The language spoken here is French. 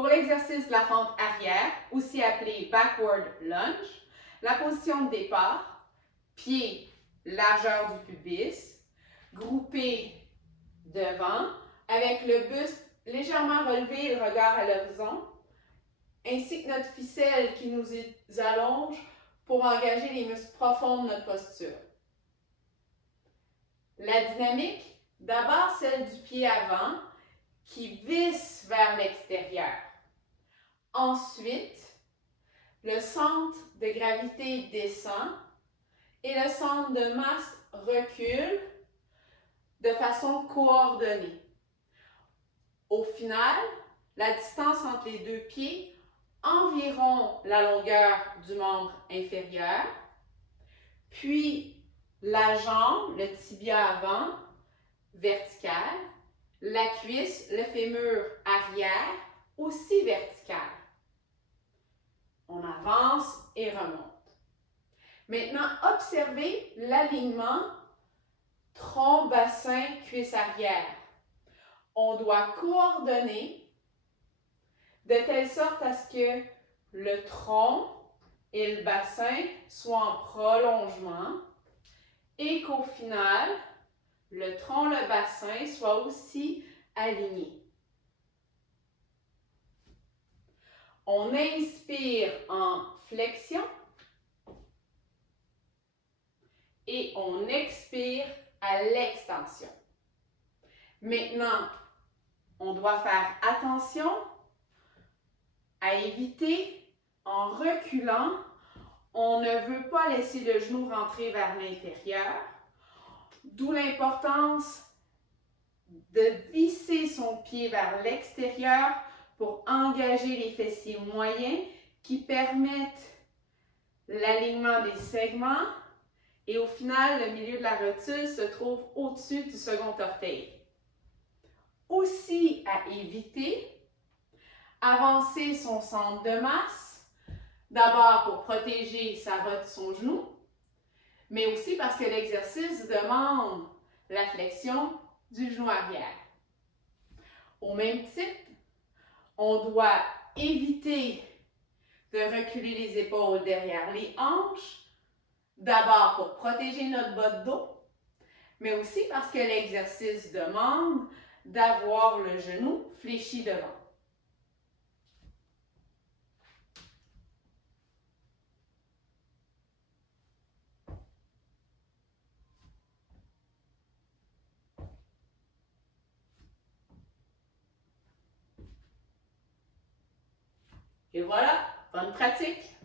Pour l'exercice de la fente arrière, aussi appelé backward lunge, la position de départ, pied, largeur du pubis, groupé devant, avec le buste légèrement relevé et le regard à l'horizon, ainsi que notre ficelle qui nous allonge pour engager les muscles profonds de notre posture. La dynamique, d'abord celle du pied avant qui visse vers l'extérieur. Ensuite, le centre de gravité descend et le centre de masse recule de façon coordonnée. Au final, la distance entre les deux pieds, environ la longueur du membre inférieur, puis la jambe, le tibia avant, vertical, la cuisse, le fémur arrière, aussi vertical. On avance et remonte. Maintenant, observez l'alignement tronc, bassin, cuisse arrière. On doit coordonner de telle sorte à ce que le tronc et le bassin soient en prolongement et qu'au final, le tronc, le bassin soient aussi alignés. On inspire en flexion et on expire à l'extension. Maintenant, on doit faire attention à éviter, en reculant, on ne veut pas laisser le genou rentrer vers l'intérieur, d'où l'importance de visser son pied vers l'extérieur pour engager les fessiers moyens qui permettent l'alignement des segments et au final, le milieu de la rotule se trouve au-dessus du second orteil. Aussi à éviter, avancer son centre de masse, d'abord pour protéger son genou, mais aussi parce que l'exercice demande la flexion du genou arrière. Au même titre, on doit éviter de reculer les épaules derrière les hanches, d'abord pour protéger notre bas de dos, mais aussi parce que l'exercice demande d'avoir le genou fléchi devant. Et voilà, bonne pratique!